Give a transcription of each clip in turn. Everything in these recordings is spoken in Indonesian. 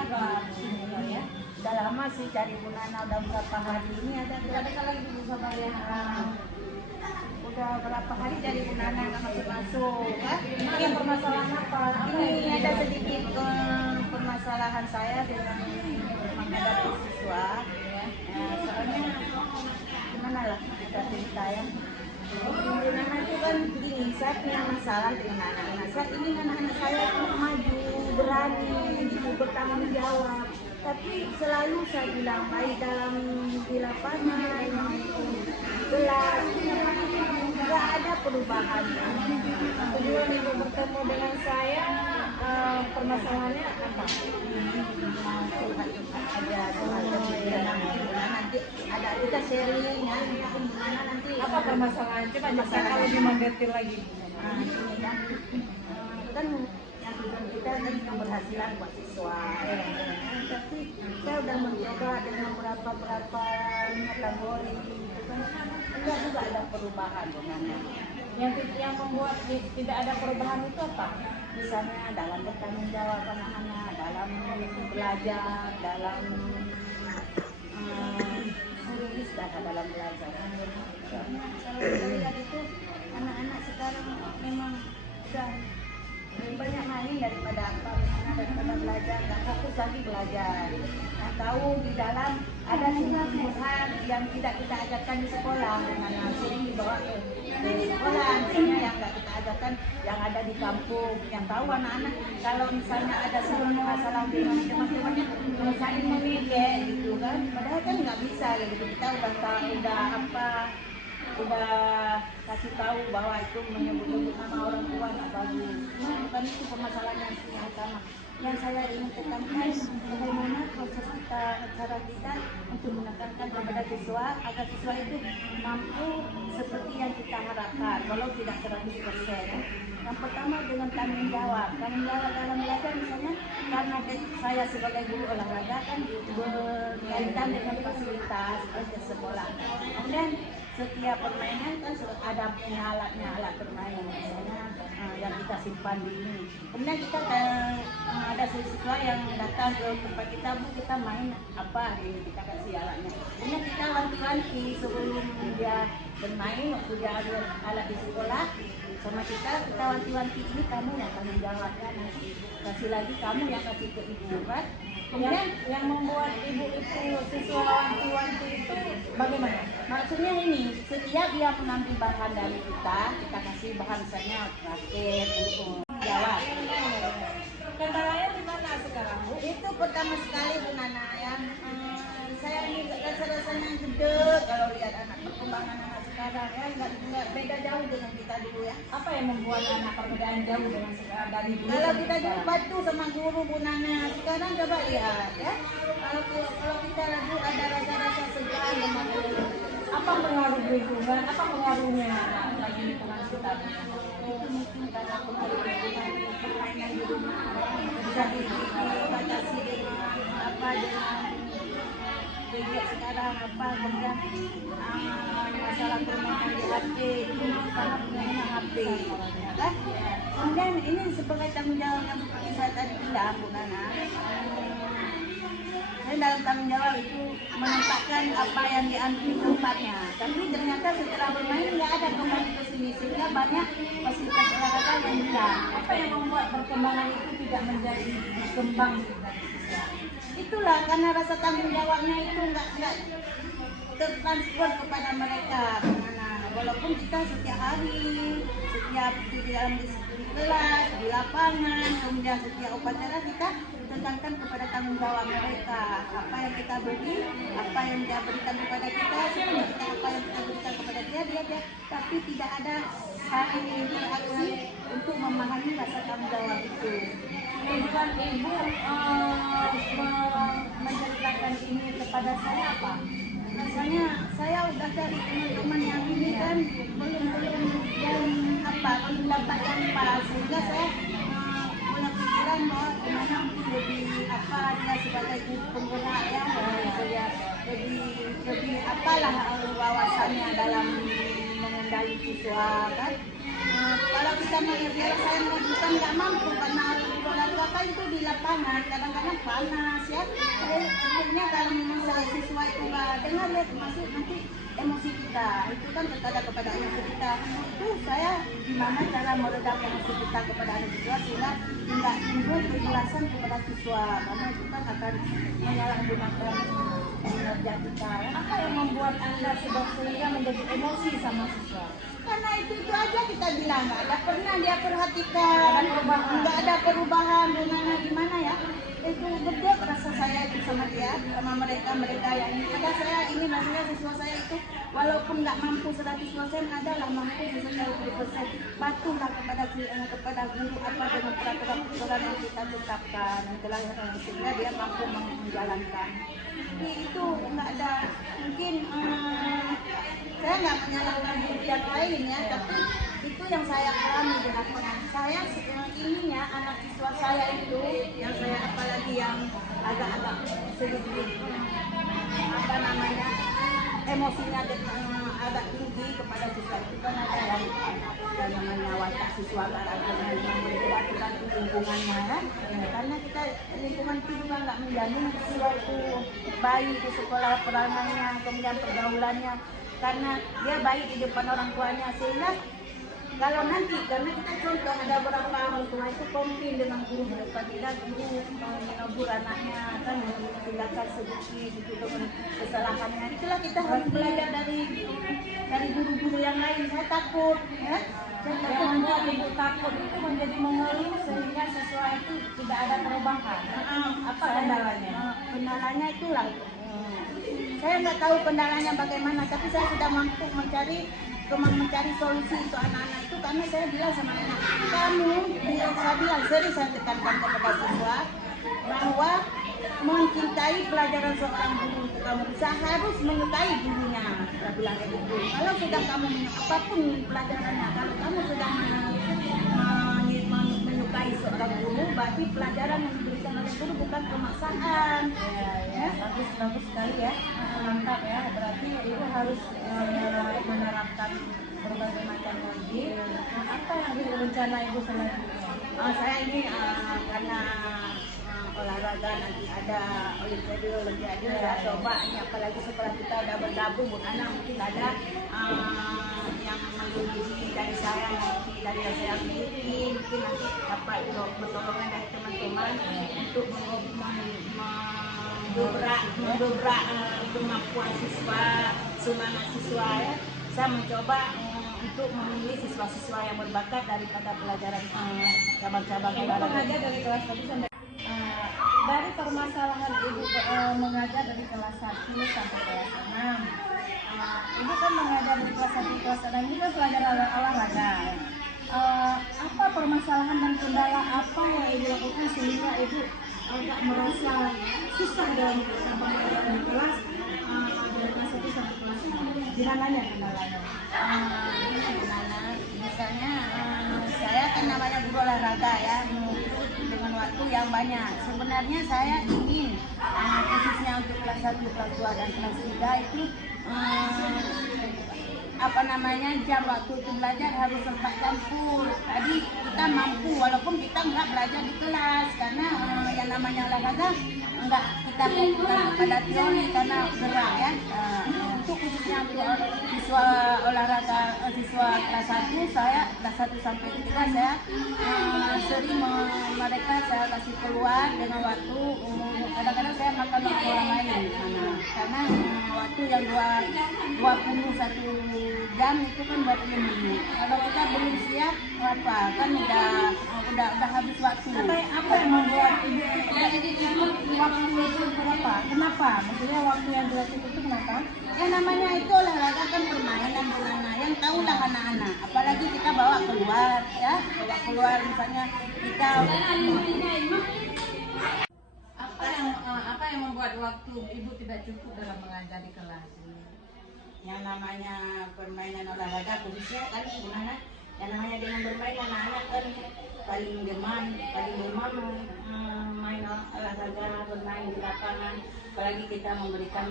apa di sini ya? Udah lama sih cari Bu Nana, udah berapa hari ini ada Lagi di sama ya. udah berapa hari cari Bu Nana nggak masuk ya? Ini permasalahan apa? Ini ada sedikit permasalahan saya dengan menghadapi siswa ya. Soalnya gimana lah kita cerita ya. Bu Nana itu kan gini, saya punya masalah dengan anak-anak. Saat ini anak-anak saya itu maju, berani, bertanggung jawab. Tapi selalu saya bilang baik dalam di lapangan, kelas, nggak ada perubahan. Tujuan ibu bertemu dengan saya, permasalahannya apa? Nanti ada kita sharing ya, nanti Apa permasalahan? Coba jelaskan kalau lebih detail lagi. ini ya, kan yang tujuan kita kan keberhasilan buat siswa. Tapi saya udah mencoba dengan beberapa kategori itu kan enggak juga ada perubahan sebenarnya. Yang membuat tidak ada perubahan itu apa? Misalnya dalam bertanggung jawab anak-anak, dalam belajar, dalam serius dalam belajar. Soalnya kalau kita lihat itu anak-anak sekarang memang sudah lebih banyak main daripada belajar, nggak fokus lagi belajar. Nah, tahu di dalam ada tumbuhan yang tidak kita ajarkan di sekolah, dengan sering dibawa ke sekolah, misalnya yang nggak kita ajarkan yang ada di kampung, yang tahu anak-anak kalau misalnya ada sebuah masalah dengan teman-temannya saling mengejek gitu kan, padahal kan nggak bisa gitu. Kita udah kasih tahu bahwa itu menyebut-nyebut nama orang tua nggak bagus. Nah, bukan itu permasalahan yang utama. Yang saya ingin tekankan bagaimana proses kita, cara kita untuk menekankan kepada siswa agar siswa itu mampu seperti yang kita harapkan, walau tidak 100%. Yang pertama dengan tanggung jawab dalam belajar, misalnya karena saya sebagai guru olahraga kan berkaitan dengan fasilitas di sekolah. Kemudian setiap permainan kan ada punya alat bermain, misalnya yang kita simpan di ini. Kemudian kita ada siswa yang datang ke tempat kita, Bu, kita main apa ini, kita kasih alatnya. Kemudian kita wanti-wanti sebelum dia bermain, waktu dia ada alat di sekolah sama kita wanti-wanti, ini kamu yang tanggung jawabnya, nanti kasih lagi kamu yang kasih ke ibu kan. Kemudian yang membuat ibu itu siswa wanti-wanti itu bagaimana? Maksudnya ini, setiap dia mengambil bahan dari kita kasih bahan, misalnya raket untuk jawab. Kendalanya di mana sekarang, Bu? Itu pertama sekali Bu Nana ya. Saya ini rasa-rasanya gede kalau lihat anak perkembangan anak sekarang ya, nggak beda jauh dengan kita dulu ya. Apa yang membuat anak perbedaan jauh dengan sekarang dari dulu? Kalau kita dulu batu sama guru Bu Nana, sekarang coba lihat ya. Kalau kita dulu ada rasa-rasa segan dengan guru. Apa pengaruh lingkungan? Apa pengaruhnya bagi lingkungan kita? Itu mungkin karena pengaruh lingkungan, permainan di rumah bisa dibatasi dengan dengan gadget sekarang kemudian masalah permainan di HP, itu sangat menggunakan HP kan? Kemudian ini sebagai tanggung jawab yang seperti saya tadi bilang Bu Nana, saya dalam tanggung jawab itu menempatkan apa yang diambil tempatnya, tapi ternyata setelah bermain nggak ada kembali ke sini, sehingga banyak fasilitas olahraga yang hilang. Apa yang membuat perkembangan itu tidak menjadi berkembang dari siswa? Itulah karena rasa tanggung jawabnya itu nggak tertransfer kepada mereka. Walaupun kita setiap hari, setiap di dalam disiplin kelas, di lapangan, kemudian setiap upacara kita tekankan kepada tanggung jawab mereka. Apa yang kita beri, apa yang dia berikan kepada kita, sebenarnya kita apa yang kita berikan kepada dia, tapi tidak ada saling interaksi untuk memahami rasa tanggung jawab itu. Tujuan ibu menceritakan ini kepada saya apa? Misalnya saya udah cari teman-teman yang ini kan belum dapat yang pas, sehingga saya punya pikiran bahwa gimana mungkin lebih dia sebagai penggerak ya, lebih apalah wawasannya dalam mengendali siswa kan. Kalau kita biar saya mengajukan nggak mampu karena harus olahraga kan itu di lapangan, kadang-kadang panas dengar ya masih nanti emosi kita itu kan terkadang kepada emosi kita itu saya gimana cara meredam emosi kita kepada anak siswa sehingga tidak timbul kejelasan kepada siswa karena itu kan akan menyalahgunakan kinerja kita. Apa yang membuat Anda sehingga menjadi emosi sama siswa? Karena itu aja kita bilang nggak ada pernah dia perhatikan, nggak ada perubahan gimana ya. Itu gede rasa saya itu sama dia, sama mereka yang ini. Padahal saya ini maksudnya siswa saya itu walaupun nggak mampu 100% adalah mampu sesuai 20%. Patuhlah kepada guru apa dengan peraturan yang kita tetapkan yang telah sehingga dia mampu menjalankan. Jadi itu nggak ada mungkin saya nggak menyalahkan guru yang lain ya, tapi itu yang saya alami di lapangan. Saya ininya anak siswa saya itu yang saya apalagi yang agak-agak sedikit apa namanya emosinya agak tinggi kepada siswa itu kan ada yang namanya watak siswa karena memang lingkungannya kan karena kita lingkungan itu juga nggak menjamin siswa itu baik di sekolah perangannya kemudian pergaulannya karena dia baik di depan orang tuanya sehingga kalau nanti karena kita contoh ada beberapa orang tua itu komplain dengan guru mereka tidak guru menegur anaknya kan tindakan sedikit itu dengan kesalahannya itulah kita harus belajar dari guru-guru yang lain. Saya takut ya Yang membuat ibu takut itu menjadi mengeluh sehingga siswa itu tidak ada perubahan. Apa kendalanya? Kendalanya itulah saya nggak tahu kendalanya bagaimana tapi saya sudah mampu mencari solusi untuk anak-anak itu karena saya bilang sama anak kamu saya bilang sering saya tekankan kepada siswa bahwa mencintai pelajaran seorang guru kamu bisa harus menyukai gurunya saya bilang gitu kalau sudah kamu apapun pelajarannya kalau kamu sudah menyukai seorang guru berarti pelajaran yang diberikan oleh guru bukan pemaksaan Ya, bagus sekali ya, mantap ya. Berarti ibu harus menerapkan berbagai macam lagi. Apa yang rencana ibu selanjutnya? Saya ini karena olahraga nanti ada olimpiade ya coba ini apalagi setelah kita udah bergabung anak mungkin ada yang mengikuti dari saya nanti dari saya miliki mungkin nanti dapat pertolongan dari teman-teman untuk mendobrak kemampuan siswa semangat siswa ya saya mencoba untuk memilih siswa-siswa yang berbakat daripada pelajaran cabang-cabang olahraga dari kelas 1 sampai dari permasalahan ibu mengajar dari kelas 1 sampai kelas 6. Ibu kan mengajar dari kelas 1 kelas 6 ini kan pelajaran olahraga. Apa permasalahan dan kendala apa yang ibu lakukan sehingga ibu agak merasa susah dalam pembelajaran di kelas dari kelas 1 sampai kelas 6? Gimana ya kendalanya? Gimana? Misalnya saya kan namanya guru olahraga ya dengan waktu yang banyak. Sebenarnya saya ingin khususnya untuk kelas 1, kelas 2 dan kelas 3 itu apa namanya jam waktu itu belajar harus sempat campur. Tadi kita mampu walaupun kita nggak belajar di kelas karena yang namanya olahraga nggak kita bukan pada teori karena gerak ya. Untuk khususnya untuk siswa olahraga siswa kelas 1 saya kelas 1 sampai 3 saya sering mereka saya kasih keluar dengan waktu kadang-kadang saya makan waktu orang lain karena waktu yang 21 jam itu kan 20 menit kalau kita belum siap apa kan udah habis waktu. Apa yang membuat ibu waktu itu berapa? Kenapa? Maksudnya waktu yang dua-dua itu kenapa? Yang namanya itu olahraga kan permainan gimana yang tahulah anak-anak apalagi kita bawa keluar ya bawa keluar misalnya kita apa yang membuat waktu ibu tidak cukup dalam mengajar di kelas? yang namanya permainan olahraga khususnya kan gimana yang namanya dengan bermain anak-anak kan paling gemar main olahraga bermain di lapangan apalagi kita memberikan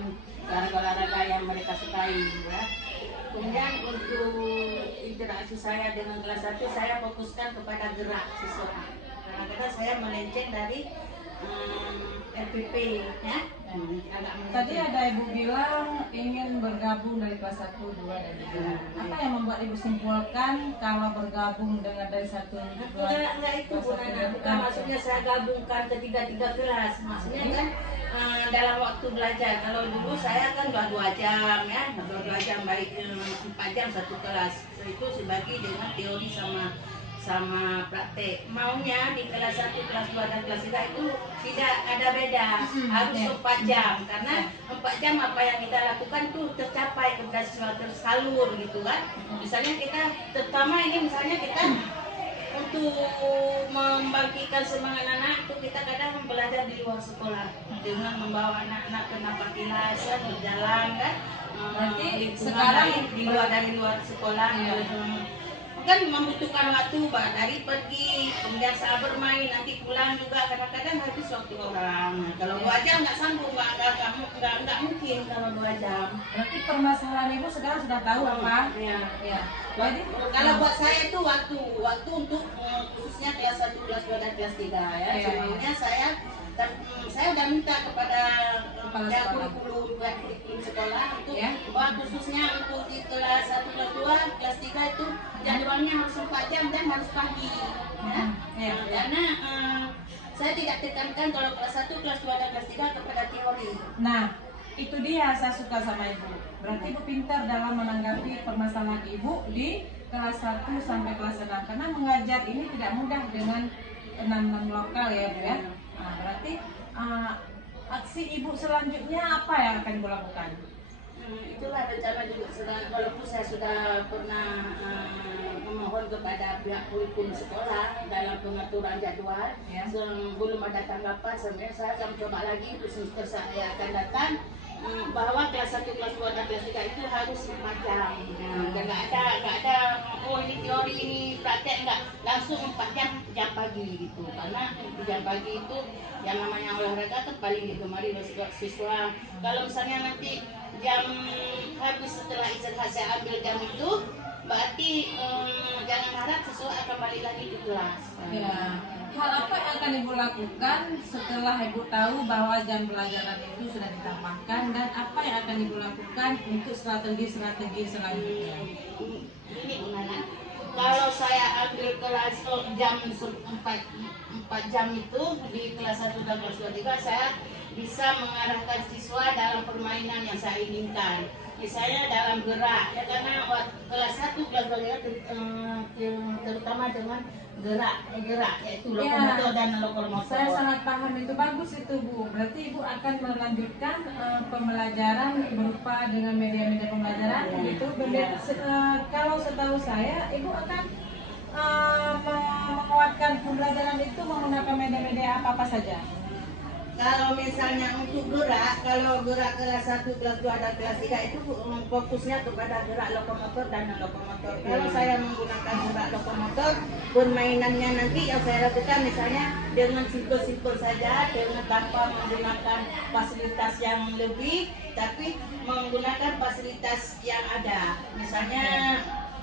olahraga yang mereka sukai ya. Kemudian untuk interaksi saya dengan kelas 1 saya fokuskan kepada gerak siswa kadang-kadang saya melenceng dari LPP ya. Agak Tadi ada ibu bilang ingin bergabung dari kelas 1, 2, dan 3. Apa yang membuat ibu simpulkan kalau bergabung dengan dari 1, 2, enggak itu Bu Nana, bukan maksudnya saya gabungkan ketiga kelas, maksudnya kan dalam waktu belajar. Kalau dulu saya kan 2 jam ya, 2 jam baik 4 jam satu kelas. Itu dibagi dengan teori sama praktek. Maunya di kelas 1, kelas 2 dan kelas 3 itu tidak ada beda, harus 4 jam karena 4 jam apa yang kita lakukan tuh tercapai, keberhasilan tersalur gitu kan. Misalnya kita terutama ini misalnya kita untuk membangkitkan semangat anak itu kita kadang belajar di luar sekolah dengan membawa anak-anak ke napaktilasan berjalan kan. Berarti Sekarang sekarang di luar dari luar sekolah kan membutuhkan waktu dari pergi kemudian saat bermain nanti pulang juga kadang-kadang habis waktu orang. Kalau 2 jam nggak sanggup, nggak mungkin kalau 2 jam. Berarti permasalahan ibu sekarang sudah tahu apa? Ya. Jadi Kalau buat saya itu waktu untuk khususnya kelas 1, kelas 2 dan kelas 3 ya. Sebenarnya saya udah minta kepada kurikulum sekolah untuk khususnya untuk di kelas 1, kelas 2, kelas 3 itu jadwalnya harus 4 jam dan harus pagi ya. Karena saya tidak tekankan kalau kelas 1, kelas 2 dan kelas 3 kepada teori. Nah, itu dia saya suka sama ibu. Berarti ibu pintar dalam menanggapi permasalahan ibu di kelas 1 sampai kelas 6 karena mengajar ini tidak mudah dengan 6 lokal ya Bu ya. Nah, berarti aksi ibu selanjutnya apa yang akan ibu lakukan? Itulah rencana juga walaupun saya sudah pernah memohon kepada pihak kurikulum sekolah dalam pengaturan jadwal sebelum ada tanggapan. Sebenarnya saya akan coba lagi semester saya akan datang bahwa kelas 1, kelas 2 dan kelas 3 itu harus 4 jam. Dan nggak ada oh ini teori ini praktek, enggak, langsung 4 jam pagi gitu. Karena jam pagi itu yang namanya olahraga kan paling digemari oleh siswa. Kalau misalnya nanti jam habis setelah istirahat saya ambil jam itu, berarti jangan harap siswa akan balik lagi di kelas. Hal apa yang akan ibu lakukan setelah ibu tahu bahwa jam pelajaran itu sudah ditambahkan dan apa yang akan ibu lakukan untuk strategi selanjutnya? Ini gimana? Kalau saya ambil kelas jam 4 jam itu di kelas 1 dan kelas 2, 3 saya bisa mengarahkan siswa dalam permainan yang saya inginkan. Misalnya dalam gerak ya, karena kelas 1, kelas 2 terutama dengan gerak yaitu lokomotor dan lokomotor. Saya sangat paham itu, bagus itu Bu. Berarti Ibu akan melanjutkan pembelajaran berupa dengan media-media pembelajaran gitu. Kalau setahu saya Ibu akan menguatkan pembelajaran itu menggunakan media-media apa saja? Kalau misalnya untuk gerak, kalau gerak kelas 1, kelas 2 dan kelas 3 itu fokusnya kepada gerak lokomotor dan non-lokomotor. Kalau saya menggunakan gerak lokomotor, permainannya nanti yang saya lakukan misalnya dengan simpel-simpel saja, dengan tanpa menggunakan fasilitas yang lebih, tapi menggunakan fasilitas yang ada. Misalnya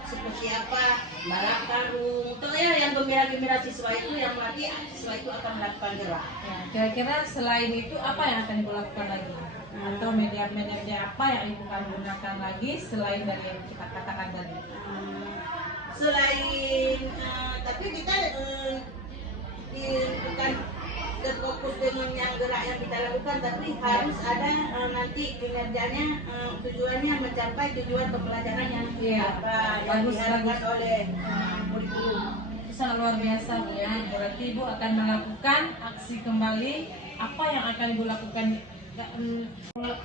seperti apa, balap karung, itu ya yang gembira-gembira siswa itu yang nanti siswa itu akan melakukan gerak. Kira-kira selain itu apa yang akan Ibu lakukan lagi? Atau media-media apa yang Ibu akan gunakan lagi selain dari yang kita katakan tadi? Selain, tapi kita bukan terfokus dengan yang gerak yang kita lakukan, tapi harus ada nanti kinerjanya, tujuannya mencapai tujuan pembelajaran yang diharapkan oleh kurikulum. Sangat luar biasa Bu ya. Berarti Ibu akan melakukan aksi kembali. Apa yang akan Ibu lakukan?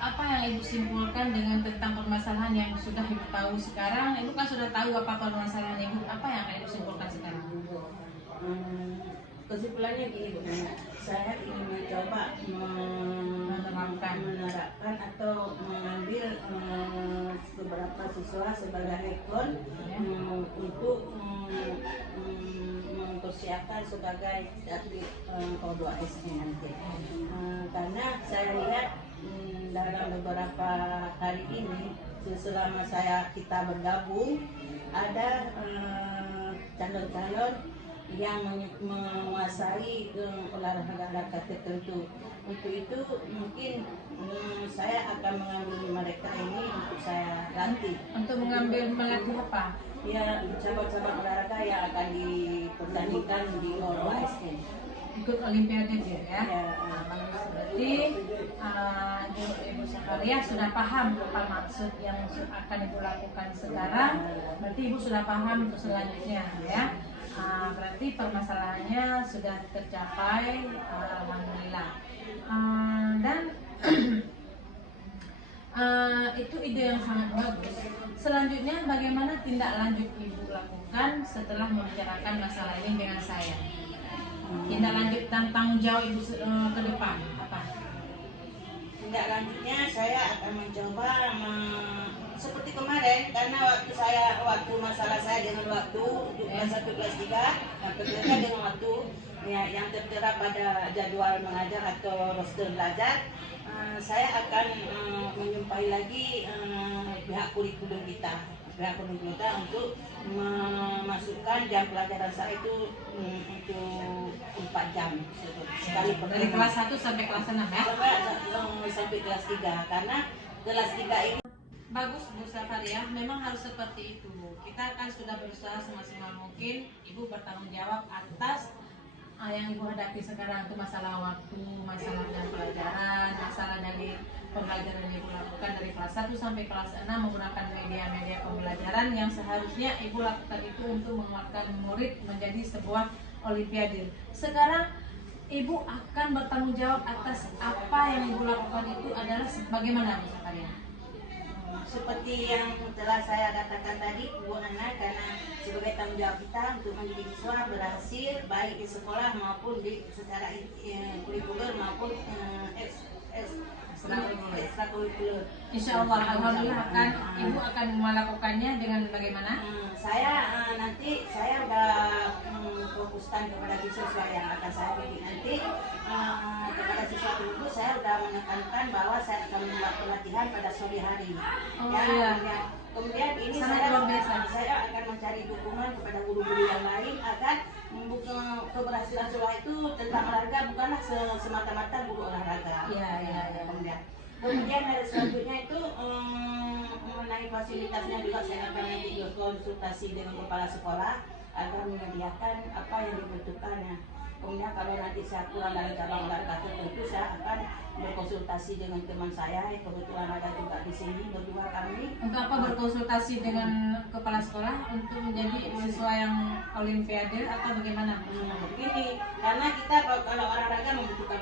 Apa yang Ibu simpulkan dengan tentang permasalahan yang sudah Ibu tahu sekarang? Ibu kan sudah tahu apa permasalahan Ibu. Apa yang akan Ibu simpulkan sekarang? Kesimpulannya gini Bu, saya ingin mencoba menerapkan atau mengambil beberapa siswa sebagai ikon untuk mempersiapkan sebagai atlet O2S nanti. Karena saya lihat dalam beberapa hari ini selama kita bergabung ada calon-calon yang menguasai olahraga tertentu. Untuk itu mungkin saya akan mengambil mereka ini untuk saya latih. Untuk mengambil melatih apa? Ya, cabang-cabang olahraga yang akan dipertandingkan di Oro ASN. Ikut Olimpiade dia ya. Ya, Berarti Ibu Sakaria sudah paham apa maksud yang akan Ibu lakukan sekarang. Berarti Ibu sudah paham untuk selanjutnya ya. Berarti permasalahannya sudah tercapai, alhamdulillah. Dan itu ide yang sangat bagus. Selanjutnya bagaimana tindak lanjut Ibu lakukan setelah membicarakan masalah ini dengan saya? Tindak lanjut dan tanggung jawab Ibu ke depan apa? tindak lanjutnya saya akan mencoba seperti kemarin, karena waktu masalah saya dengan waktu untuk kelas 1 kelas 3 yang tertera dengan waktu ya, yang tertera pada jadwal mengajar atau roster belajar. Saya akan menyumpahi lagi pihak kurikulum kita untuk memasukkan jam pelajaran saya itu untuk 4 jam sekali Dari kelas 1 sampai kelas 6 ya? sampai kelas 3, karena kelas 3 ini Bagus Bu Sakaria, memang harus seperti itu Bu. Kita kan sudah berusaha semaksimal mungkin. Ibu bertanggung jawab atas yang Ibu hadapi sekarang, itu masalah waktu, masalah jam pelajaran, masalah dari pembelajaran yang Ibu lakukan dari kelas 1 sampai kelas 6 menggunakan media-media pembelajaran yang seharusnya Ibu lakukan itu untuk menguatkan murid menjadi sebuah olimpiade. Sekarang Ibu akan bertanggung jawab atas apa yang Ibu lakukan itu adalah bagaimana Bu Sakaria? seperti yang telah saya katakan tadi, Bu Nana, karena sebagai tanggung jawab kita untuk mendidik siswa berhasil baik di sekolah maupun di secara kurikuler maupun ekstrakurikuler. Insya Allah, alhamdulillah Ibu akan melakukannya dengan bagaimana? Saya nanti saya udah fokuskan kepada siswa yang akan saya bidik nanti. Kepada siswa itu saya sudah menekankan bahwa saya akan membuat pelatihan pada sore hari. Kemudian ini saya akan mencari dukungan kepada guru-guru yang lain agar keberhasilan sekolah itu tentang olahraga bukanlah semata-mata guru olahraga. Kemudian dari selanjutnya itu mengenai fasilitasnya juga saya akan nanti konsultasi dengan kepala sekolah agar menyediakan apa yang dibutuhkannya. Kemudian kalau nanti saya kurang dalam cabang olahraga tertentu, saya akan berkonsultasi dengan teman saya yang kebetulan ada juga di sini, berdua kami. Untuk apa berkonsultasi dengan kepala sekolah untuk menjadi siswa yang olimpiade atau bagaimana? Begini, karena kita kalau olahraga membutuhkan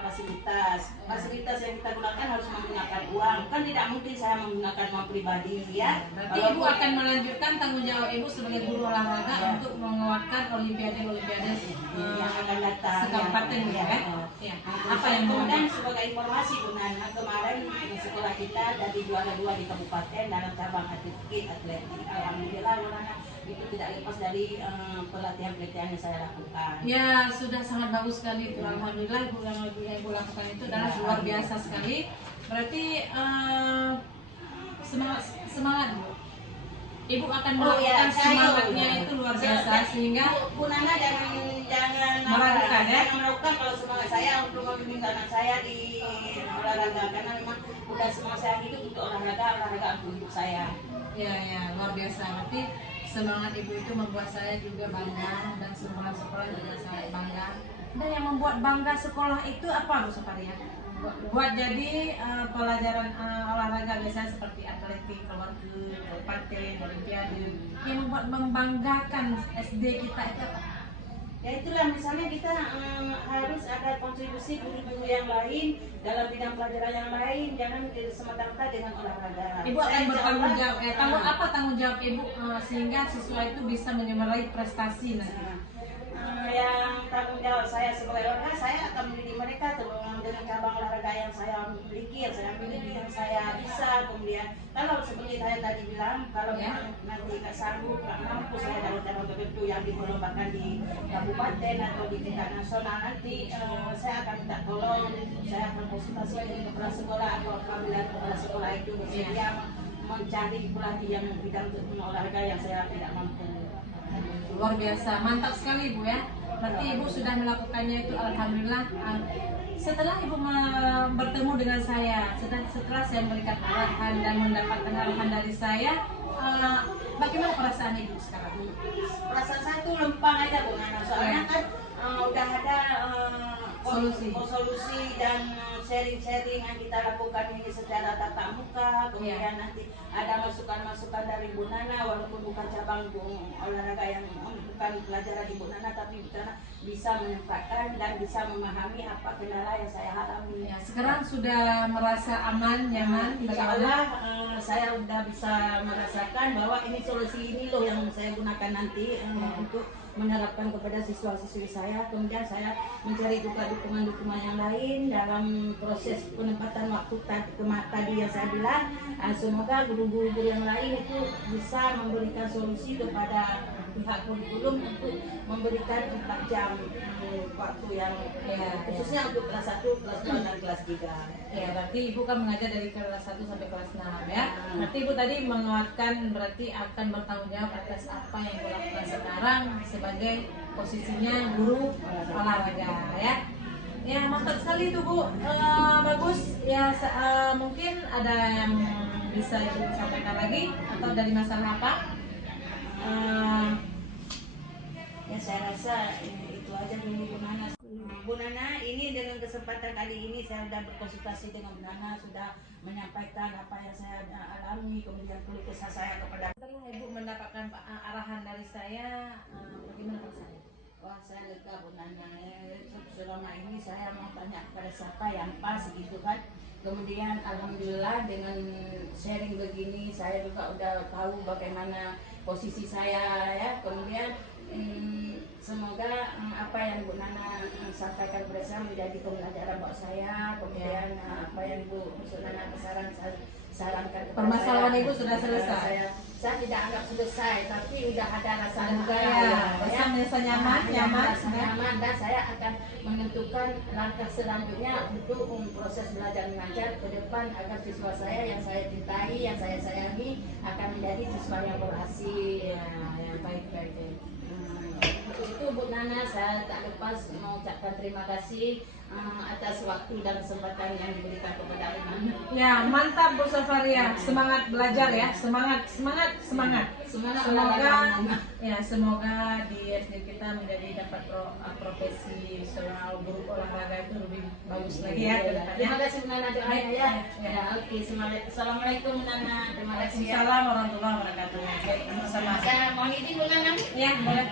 fasilitas yang kita gunakan harus menggunakan uang, kan tidak mungkin saya menggunakan uang pribadi ya. Berarti Ibu akan melanjutkan tanggung jawab Ibu sebagai guru olahraga untuk menguatkan olimpiade yang akan datang sekabupaten ya. Apa yang kemudian sebagai informasi Bu Nana, kemarin sekolah kita dari juara 2 di kabupaten dalam cabang atletik. Alhamdulillah Bu Nana, itu tidak lepas dari pelatihan-pelatihan yang saya lakukan. Ya, sudah sangat bagus sekali itu. Alhamdulillah Ibu lakukan itu adalah luar biasa sekali. Berarti semangat Bu. Ibu akan melakukan semangatnya itu luar biasa sehingga Bu Nana jangan meragukan ya. Jangan meragukan kalau semangat saya untuk membimbing anak saya di olahraga, karena memang udah semangat saya hidup untuk olahraga untuk hidup saya. Ya, luar biasa. Berarti semangat Ibu itu membuat saya juga bangga dan sekolah juga sangat bangga. Dan yang membuat bangga sekolah itu apa Bu Sakaria? Buat jadi pelajaran olahraga biasanya seperti atletik, keluar ke kabupaten, olimpiade, yang membuat membanggakan SD kita itu apa? Ya itulah, misalnya kita harus ada kontribusi guru-guru yang lain dalam bidang pelajaran yang lain, jangan semata-mata dengan olahraga. Ibu akan bertanggung jawab apa tanggung jawab Ibu sehingga siswa itu bisa meraih prestasi nanti? Yang tanggung jawab saya sebagai olahraga, saya akan mendidik mereka dengan cabang olahraga yang saya miliki, yang saya bisa. Kemudian kalau seperti saya tadi bilang, kalau nanti nggak sanggup, nggak mampu saya dalam cabang tertentu yang diperlombakan di kabupaten atau di tingkat nasional, nanti saya akan minta tolong, saya akan konsultasi dengan kepala sekolah atau apabila kepala sekolah itu bersedia mencari pelatih yang bidang olahraga yang saya tidak mampu. Luar biasa, mantap sekali Bu ya. Berarti Ibu sudah melakukannya itu alhamdulillah. Setelah Ibu bertemu dengan saya, setelah saya memberikan arahan dan mendapatkan arahan dari saya, bagaimana perasaan Ibu sekarang? Perasaan saya tuh lempeng aja Bu Nana, soalnya kan udah ada solusi dan sharing-sharing yang kita lakukan ini secara tatap muka, kemudian nanti ada masukan-masukan dari Bu Nana, walaupun bukan cabang olahraga yang bukan pelajaran Ibu Nana, tapi Bu Nana bisa menempatkan dan bisa memahami apa kendala yang saya alami. Ya, sekarang sudah merasa aman, nyaman, Insya Allah saya udah bisa merasakan bahwa ini solusi ini loh yang saya gunakan nanti untuk menerapkan kepada siswa-siswi saya. Kemudian saya mencari juga dukungan-dukungan yang lain dalam proses penempatan waktu tadi yang saya bilang. Semoga guru-guru yang lain itu bisa memberikan solusi kepada pihak kurikulum untuk memberikan 4 jam waktu yang khususnya untuk kelas 1, kelas 2, dan kelas 3. Ya, berarti Ibu kan mengajar dari kelas 1 sampai kelas 6 ya. Berarti Ibu tadi menguatkan berarti akan bertanggung jawab atas apa yang Ibu lakukan sekarang sebagai posisinya guru olahraga ya. Ya, mantap sekali itu Bu. Bagus ya. Mungkin ada yang bisa Ibu sampaikan lagi atau dari masalah apa? Ya saya rasa itu aja dulu Bu Nana. Bu Nana, ini dengan kesempatan kali ini saya sudah berkonsultasi dengan Bu Nana, sudah menyampaikan apa yang saya alami, kemudian keluh kesah saya kepada. Setelah Ibu mendapatkan arahan dari saya, bagaimana rasanya? Wah, saya lega Bu Nana. Selama ini saya mau tanya kepada siapa yang pas gitu kan. Kemudian alhamdulillah dengan sharing begini saya juga udah tahu bagaimana posisi saya ya. Kemudian semoga apa yang Bu Nana sampaikan kepada saya menjadi pembelajaran buat saya. Kemudian apa yang Bu Nana sarankan kepada permasalahan saya, Ibu sudah selesai. Saya tidak anggap selesai, tapi udah ada rasa lega rasa nyaman, dan saya akan menentukan langkah selanjutnya untuk proses belajar mengajar ke depan agar siswa saya yang saya cintai, yang saya sayangi akan menjadi siswa yang berhasil. Baik. Itu Bu Nana, saya tak lepas mengucapkan terima kasih atas waktu dan kesempatan yang diberikan kepada Bu Nana. Ya, mantap Bu Safaria. Semangat belajar ya. Semangat. Semoga di SD kita menjadi dapat profesi seorang guru olahraga itu lebih bagus lagi ya. Terima kasih Bu Nana doanya ya. Oke, assalamualaikum Bu Nana. Terima kasih. Assalamualaikum warahmatullahi wabarakatuh. Sama-sama. Saya mohon izin Bu Nana. Ya, boleh.